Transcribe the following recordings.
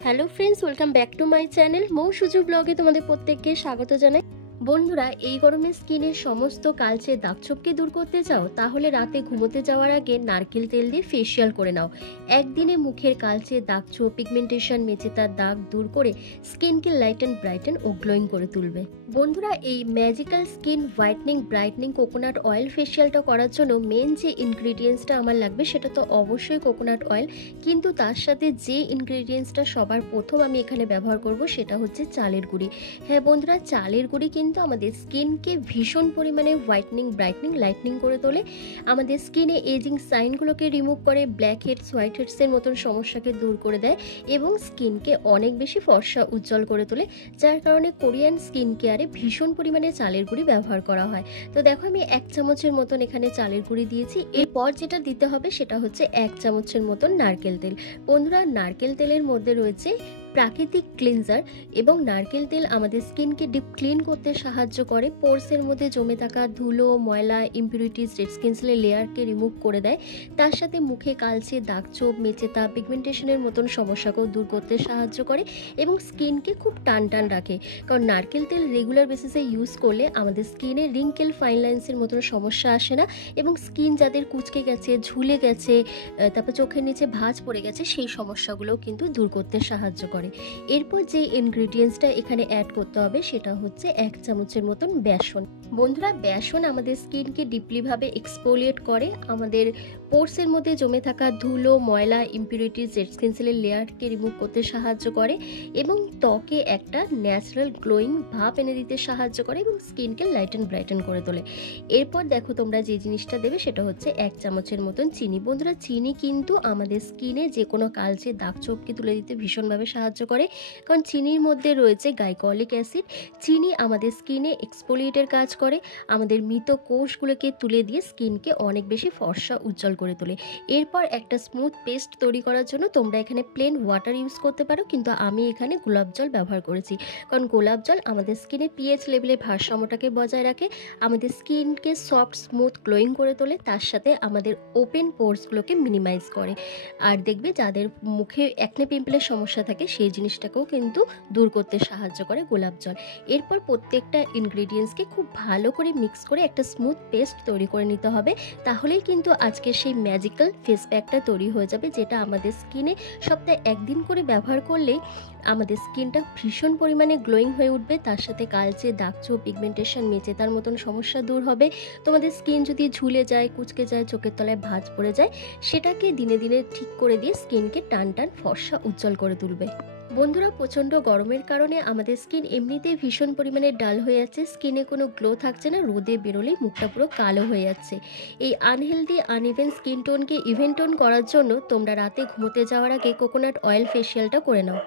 Hello friends, welcome back to my channel. Mou Suju ব্লগে তোমাদের প্রত্যেককে স্বাগত জানাই। বন্ধুরা, এই গরমে স্কিনের সমস্ত কালচে দাগছোপকে দূর করতে চাও? তাহলে রাতে ঘুমোতে যাওয়ার আগে নারকেল তেল দিয়ে ফেসিয়াল করে নাও। একদিনে মুখের কালচে দাগছোপ, পিগমেন্টেশন, মেচেতার দাগ দূর করে স্কিনকে লাইটেন, ব্রাইটেন ও গ্লোয়িং করে তুলবে। বন্ধুরা, এই magical skin whitening brightening coconut oil ফেসিয়ালটা করার জন্য মেন যে ইনগ্রিডিয়েন্টসটা আমার লাগবে সেটা তো অবশ্যই কোকোনাট অয়েল, কিন্তু তার সাথে যে ইনগ্রিডিয়েন্টসটা সবার প্রথম আমি এখানে ব্যবহার করব সেটা হচ্ছে চালের গুঁড়ি। হ্যাঁ বন্ধুরা, চালের গুঁড়ি কিন্তু আমাদের স্কিনকে ভীষণ পরিমাণে হোয়াইটনিং ব্রাইটনিং লাইটনিং করে তোলে। আমাদের স্কিনে এজিং সাইনগুলোকে রিমুভ করে, ব্ল্যাক হেডস হোয়াইট হেডসের মতন সমস্যাকে দূর করে দেয় এবং স্কিনকে অনেক বেশি ফর্সা উজ্জ্বল করে তোলে, যার কারণে কোরিয়ান স্কিন কেয়ারে ভীষণ পরিমাণে চালের গুঁড়ি ব্যবহার করা হয়। তো দেখো, আমি 1 চামচের মতন এখানে চালের গুঁড়ি দিয়েছি। এরপর যেটা দিতে হবে সেটা হচ্ছে 1 চামচের মতন নারকেল তেল। বন্ধুরা, নারকেল তেলের মধ্যে রয়েছে প্রাকৃতিক ক্লিনজার এবং নারকেল তেল আমাদের স্কিনকে ডিপ ক্লিন করতে সাহায্য করে, পোরসের মধ্যে জমে থাকা ধুলো, ময়লা, ইমপিউরিটিস, ডেড স্কিন সেলের লেয়ারকে রিমুভ করে দেয়। তার সাথে মুখে কালচে দাগছোপ, মেচেতা, পিগমেন্টেশনের মতন সমস্যাকেও দূর করতে সাহায্য করে এবং স্কিনকে খুব টান টান রাখে। কারণ নারকেল তেল রেগুলার বেসিসে ইউজ করলে আমাদের স্কিনে রিঙ্কেল, ফাইন লাইন্সের মতন সমস্যা আসে না এবং স্কিন যাদের কুঁচকে গেছে, ঝুলে গেছে, তারপর চোখের নিচে ভাঁজ পড়ে গেছে, সেই সমস্যাগুলোও কিন্তু দূর করতে সাহায্য করে। এরপর যে ইনগ্রিডিয়েন্টসটা এখানে অ্যাড করতে হবে সেটা হচ্ছে 1 চামচের মতন বেসন। বন্ধুরা, বেসন আমাদের স্কিনকে ডিপলি ভাবে এক্সফোলিয়েট করে, আমাদের পোরসের মধ্যে জমে থাকা ধুলো, ময়লা, ইমপিউরিটিস, ডেড স্কিন সেলের লেয়ারকে রিমুভ করতে সাহায্য করে এবং ত্বকে একটা ন্যাচারাল গ্লোয়িং ভাব এনে দিতে সাহায্য করে এবং স্কিনকে লাইটেন ব্রাইটেন করে তোলে। এরপর দেখো, তোমরা যে জিনিসটা দেবে সেটা হচ্ছে 1 চামচের মতন চিনি। বন্ধুরা, চিনি কিন্তু আমাদের স্কিনে যে কোনো কালচে দাগছোপকে তুলে দিতে ভীষণভাবে সাহায্য করে, কারণ চিনির মধ্যে রয়েছে গ্লাইকলিক অ্যাসিড। চিনি আমাদের স্কিনে এক্সফোলিয়েটের কাজ করে, আমাদের মৃত কোষগুলোকে তুলে দিয়ে স্কিনকে অনেক বেশি ফর্সা উজ্জ্বল করে তোলে। এরপর একটা স্মুথ পেস্ট তৈরি করার জন্য তোমরা এখানে প্লেন ওয়াটার ইউজ করতে পারো, কিন্তু আমি এখানে গোলাপ জল ব্যবহার করেছি, কারণ গোলাপ জল আমাদের স্কিনে পিএইচ লেভেলের ভারসাম্যটাকে বজায় রাখে, আমাদের স্কিনকে সফট, স্মুথ, গ্লোয়িং করে তোলে, তার সাথে আমাদের ওপেন পোরসগুলোকে মিনিমাইজ করে। আর দেখবে, যাদের মুখে অ্যাকনে পিম্পলের সমস্যা থাকে সেই জিনিসটাকেও কিন্তু দূর করতে সাহায্য করে গোলাপ জল। এরপর প্রত্যেকটা ইনগ্রিডিয়েন্টসকে খুব ভালো করে মিক্স করে একটা স্মুথ পেস্ট তৈরি করে নিতে হবে। তাহলেই কিন্তু আজকে সেই ম্যাজিক্যাল ফেস প্যাকটা তৈরি হয়ে যাবে, যেটা আমাদের স্কিনে সপ্তাহে 1 দিন করে ব্যবহার করলেই আমাদের স্কিনটা ভীষণ পরিমাণে গ্লোয়িং হয়ে উঠবে। তার সাথে কালচে দাগছোপ, পিগমেন্টেশন, মেচেতার মতন সমস্যা দূর হবে। তোমাদের স্কিন যদি ঝুলে যায়, কুঁচকে যায়, চোখের তলায় ভাঁজ পড়ে যায়, সেটাকে দিনে দিনে ঠিক করে দিয়ে স্কিনকে টান টান ফর্সা উজ্জ্বল করে তুলবে। বন্ধুরা, প্রচণ্ড গরমের কারণে আমাদের স্কিন এমনিতেই ভীষণ পরিমাণে ডাল হয়ে যাচ্ছে, স্কিনে কোনো গ্লো থাকছে না, রোদে বেরোলেই মুখটা পুরো কালো হয়ে যাচ্ছে। এই আনহেলদি আনইভেন স্কিন টোনকে ইভেন টোন করার জন্য তোমরা রাতে ঘুমোতে যাওয়ার আগে কোকোনাট অয়েল ফেসিয়ালটা করে নাও।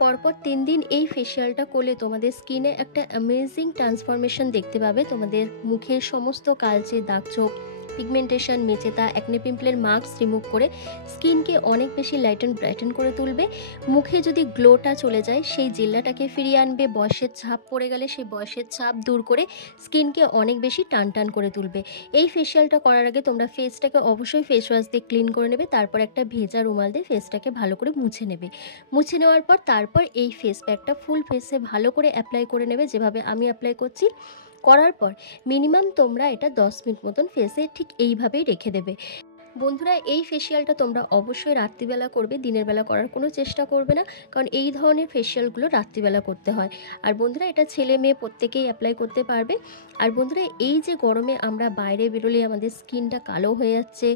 পরপর 3 দিন এই ফেসিয়ালটা করলে তোমাদের স্কিনে একটা অ্যামেজিং ট্রান্সফরমেশন দেখতে পাবে। তোমাদের মুখের সমস্ত কালচে দাগছোপ, পিগমেন্টেশন, মেচেতা, অ্যাকনে পিম্পলের মার্কস রিমুভ করে স্কিনকে অনেক বেশি লাইটেন ব্রাইটেন করে তুলবে। মুখে যদি গ্লোটা চলে যায় সেই জেল্লাটাকে ফিরিয়ে আনবে, বয়সের ছাপ পড়ে গেলে সেই বয়সের ছাপ দূর করে স্কিনকে অনেক বেশি টান টান করে তুলবে। এই ফেসিয়ালটা করার আগে তোমরা ফেসটাকে অবশ্যই ফেস ওয়াশ দিয়ে ক্লিন করে নেবে, তারপর একটা ভেজা রুমাল দিয়ে ফেসটাকে ভালো করে মুছে নেবে। মুছে নেওয়ার পর তারপর এই ফেস প্যাকটা ফুল ফেসে ভালো করে অ্যাপ্লাই করে নেবে, যেভাবে আমি অ্যাপ্লাই করছি। করার পর মিনিমাম তোমরা এটা 10 মিনিট মতন ফেসে ঠিক এইভাবেই রেখে দেবে। বন্ধুরা, এই ফেসিয়ালটা তোমরা অবশ্যই রাত্রিবেলা করবে, দিনের বেলা করার কোনো চেষ্টা করবে না, কারণ এই ধরনের ফেসিয়ালগুলো রাত্রিবেলা করতে হয়। আর বন্ধুরা, এটা ছেলে মেয়ে প্রত্যেকেই অ্যাপ্লাই করতে পারবে। আর বন্ধুরা, এই যে গরমে আমরা বাইরে বেরোলে আমাদের স্কিনটা কালো হয়ে যাচ্ছে,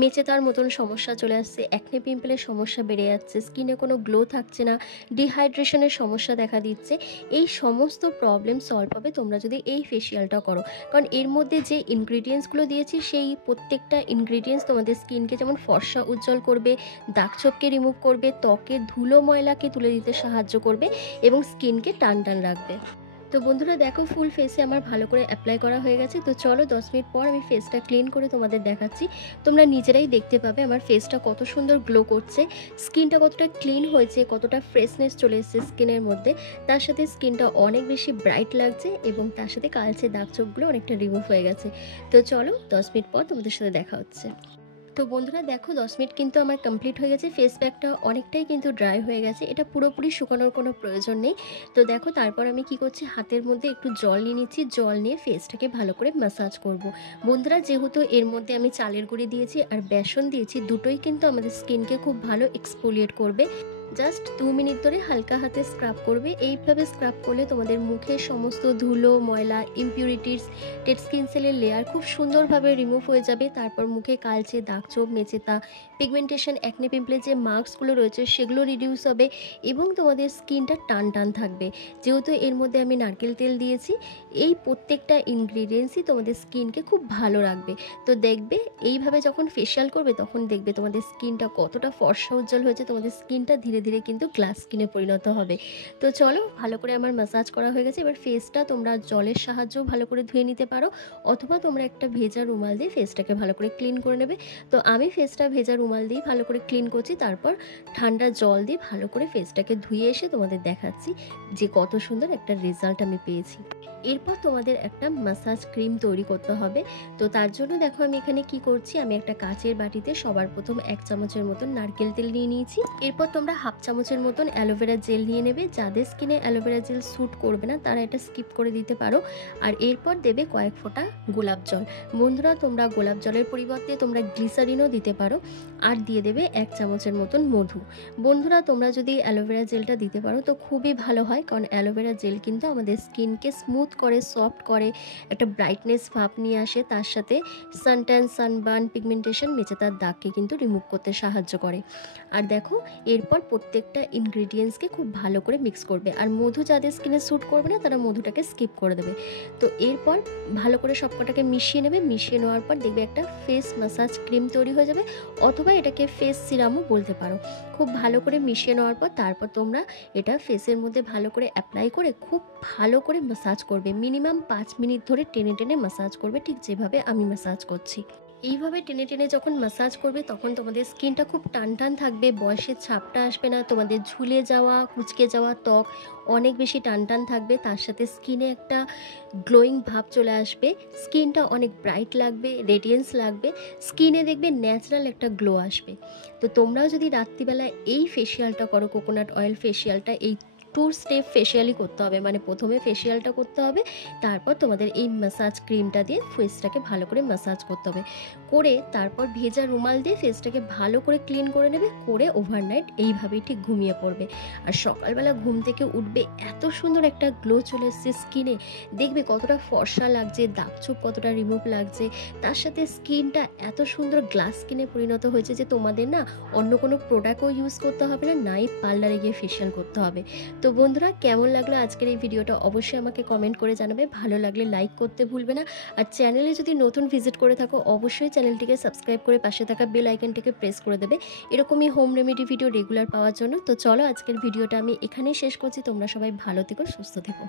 মেচেতার মতন সমস্যা চলে আসছে, অ্যাকনে পিম্পলের সমস্যা বেড়ে যাচ্ছে, স্কিনে কোনো গ্লো থাকছে না, ডিহাইড্রেশনের সমস্যা দেখা দিচ্ছে, এই সমস্ত প্রবলেম সলভ হবে তোমরা যদি এই ফেসিয়ালটা করো। কারণ এর মধ্যে যে ইনগ্রিডিয়েন্টসগুলো দিয়েছি সেই প্রত্যেকটা ইনগ্রিডিয়েন্টস তোমাদের স্কিনকে যেমন ফর্সা উজ্জ্বল করবে, দাগছোপকে রিমুভ করবে, ত্বকের ধুলো ময়লাকে তুলে দিতে সাহায্য করবে এবং স্কিনকে টান টান রাখবে। তো বন্ধুরা, দেখো ফুল ফেসে আমার ভালো করে অ্যাপ্লাই করা হয়ে গেছে। তো চলো 10 মিনিট পর আমি ফেসটা ক্লিন করে তোমাদের দেখাচ্ছি। তোমরা নিজেরাই দেখতে পাবে আমার ফেসটা কত সুন্দর গ্লো করছে, স্কিনটা কতটা ক্লিন হয়েছে, কতটা ফ্রেশনেস চলে এসেছে স্কিনের মধ্যে, তার সাথে স্কিনটা অনেক বেশি ব্রাইট লাগছে এবং তার সাথে কালচে দাগছোপগুলো অনেকটা রিমুভ হয়ে গেছে। তো চলো 10 মিনিট পর তোমাদের সাথে দেখা হচ্ছে। তো বন্ধুরা দেখো 10 মিনিট কিন্তু আমার কমপ্লিট হয়ে গেছে। ফেস প্যাকটা অনেকটাই কিন্তু ড্রাই হয়ে গেছে, এটা পুরোপুরি শুকানোর কোনো প্রয়োজন নেই। তো দেখো তারপর আমি কি করছি, হাতের মধ্যে একটু জল নিয়ে নিচ্ছি, জল নিয়ে ফেসটাকে ভালো করে ম্যাসাজ করব। বন্ধুরা যেহেতু এর মধ্যে আমি চালের গুঁড়ি দিয়েছি আর বেসন দিয়েছি, দুটোই কিন্তু আমাদের স্কিনকে খুব ভালো এক্সফোলিয়েট করবে। জাস্ট 2 মিনিট ধরে হালকা হাতে স্ক্রাব করবে। এইভাবে স্ক্রাব করলে তোমাদের মুখের সমস্ত ধুলো, ময়লা, ইমপিউরিটিস, ডেড স্কিন সেলের লেয়ার খুব সুন্দরভাবে রিমুভ হয়ে যাবে। তারপর মুখে কালচে, দাগছোপ, মেচেতা, পিগমেন্টেশন, অ্যাকনে পিম্পলের যে মার্কসগুলো রয়েছে সেগুলো রিডিউস হবে এবং তোমাদের স্কিনটা টান টান থাকবে। যেহেতু এর মধ্যে আমি নারকেল তেল দিয়েছি, এই প্রত্যেকটা ইনগ্রিডিয়েন্টসই তোমাদের স্কিনকে খুব ভালো রাখবে। তো দেখবে এইভাবে যখন ফেশিয়াল করবে তখন দেখবে তোমাদের স্কিনটা কতটা ফর্সা উজ্জ্বল হয়েছে, তোমাদের স্কিনটা ধীরে ধীরে কিন্তু গ্লাস স্কিনে পরিণত হবে। তো চলো, ভালো করে আমার ম্যাসাজ করা হয়ে গেছে। এবার ফেসটা তোমরা জলের সাহায্যেও ভালো করে ধুয়ে নিতে পারো, অথবা তোমরা একটা ভেজা রুমাল দিয়ে ফেসটাকে ভালো করে ক্লিন করে নেবে। তো আমি ফেসটা ভেজা রুমাল দিয়ে ভালো করে ক্লিন করছি, তারপর ঠান্ডা জল দিয়ে ভালো করে ফেসটাকে ধুয়ে এসে তোমাদের দেখাচ্ছি যে কত সুন্দর একটা রেজাল্ট আমি পেয়েছি। এরপর তোমাদের একটা ম্যাসাজ ক্রিম তৈরি করতে হবে। তো তার জন্য দেখো আমি এখানে কি করছি, আমি একটা কাচের বাটিতে সবার প্রথম 1 চামচের মতন নারকেল তেল নিয়ে নিয়েছি। এরপর তোমরা 1/2 চামচের মতন অ্যালোভেরা জেল নিয়ে নেবে। যাদের স্কিনে অ্যালোভেরা জেল স্যুট করবে না তারা এটা স্কিপ করে দিতে পারো। আর এরপর দেবে কয়েক ফোঁটা গোলাপ জল। বন্ধুরা তোমরা গোলাপ জলের পরিবর্তে তোমরা গ্লিসারিনও দিতে পারো। আর দিয়ে দেবে 1 চামচের মতন মধু। বন্ধুরা তোমরা যদি অ্যালোভেরা জেলটা দিতে পারো তো খুবই ভালো হয়, কারণ অ্যালোভেরা জেল কিন্তু আমাদের স্কিনকে স্মুথ করে, সফট করে, একটা ব্রাইটনেস ভাব নিয়ে আসে। তার সাথে সানট্যান, সানবার্ন, পিগমেন্টেশন, মেচেতার দাগকে কিন্তু রিমুভ করতে সাহায্য করে। আর দেখো এরপর প্রত্যেকটা ইনগ্রিডিয়েন্টসকে খুব ভালো করে মিক্স করবে। আর মধু যাদের স্কিনে স্যুট করবে না তারা মধুটাকে স্কিপ করে দেবে। তো এরপর ভালো করে সবকটাকে মিশিয়ে নেবে। মিশিয়ে নেওয়ার পর দেখবে একটা ফেস ম্যাসাজ ক্রিম তৈরি হয়ে যাবে, অথবা এটাকে ফেস সিরামও বলতে পারো। খুব ভালো করে মিশিয়ে নেওয়ার পর তারপর তোমরা এটা ফেসের মধ্যে ভালো করে অ্যাপ্লাই করে খুব ভালো করে ম্যাসাজ করবে। মিনিমাম 5 মিনিট ধরে টেনে টেনে ম্যাসাজ করবে, ঠিক যেভাবে আমি ম্যাসাজ করছি। এইভাবে টেনে টেনে যখন ম্যাসাজ করবে তখন তোমাদের স্কিনটা খুব টান টান থাকবে, বয়সের ছাপটা আসবে না, তোমাদের ঝুলে যাওয়া, কুঁচকে যাওয়া ত্বক অনেক বেশি টান টান থাকবে। তার সাথে স্কিনে একটা গ্লোয়িং ভাব চলে আসবে, স্কিনটা অনেক ব্রাইট লাগবে, রেডিয়েন্স লাগবে, স্কিনে দেখবে ন্যাচারাল একটা গ্লো আসবে। তো তোমরাও যদি রাত্রিবেলা এই ফেশিয়ালটা করো, কোকোনাট অয়েল ফেশিয়ালটা, এই 2 স্টেপ ফেশিয়ালই করতে হবে। মানে প্রথমে ফেশিয়ালটা করতে হবে, তারপর তোমাদের এই ম্যাসাজ ক্রিমটা দিয়ে ফেসটাকে ভালো করে ম্যাসাজ করতে হবে। করে তারপর ভেজা রুমাল দিয়ে ফেসটাকে ভালো করে ক্লিন করে নেবে। করে ওভারনাইট এইভাবেই ঠিক ঘুমিয়ে পড়বে। আর সকালবেলা ঘুম থেকে উঠবে এত সুন্দর একটা গ্লো চলে এসছে স্কিনে, দেখবে কতটা ফর্সা লাগছে, দাগছোপ কতটা রিমুভ লাগছে। তার সাথে স্কিনটা এত সুন্দর গ্লাস স্কিনে পরিণত হয়েছে যে তোমাদের না অন্য কোনো প্রোডাক্টও ইউজ করতে হবে না, নাই পার্লারে গিয়ে ফেশিয়াল করতে হবে। তো বন্ধুরা কেমন লাগলো আজকের এই ভিডিওটা অবশ্যই আমাকে কমেন্ট করে জানাবে। ভালো লাগলে লাইক করতে ভুলবে না। আর চ্যানেলে যদি নতুন ভিজিট করে থাকো অবশ্যই চ্যানেলটিকে সাবস্ক্রাইব করে পাশে থাকা বেল আইকনটিকে প্রেস করে দেবে এরকমই হোম রেমেডি ভিডিও রেগুলার পাওয়ার জন্য। তো চলো আজকের ভিডিওটা আমি এখানেই শেষ করছি। তোমরা সবাই ভালো থেকো, সুস্থ থেকো।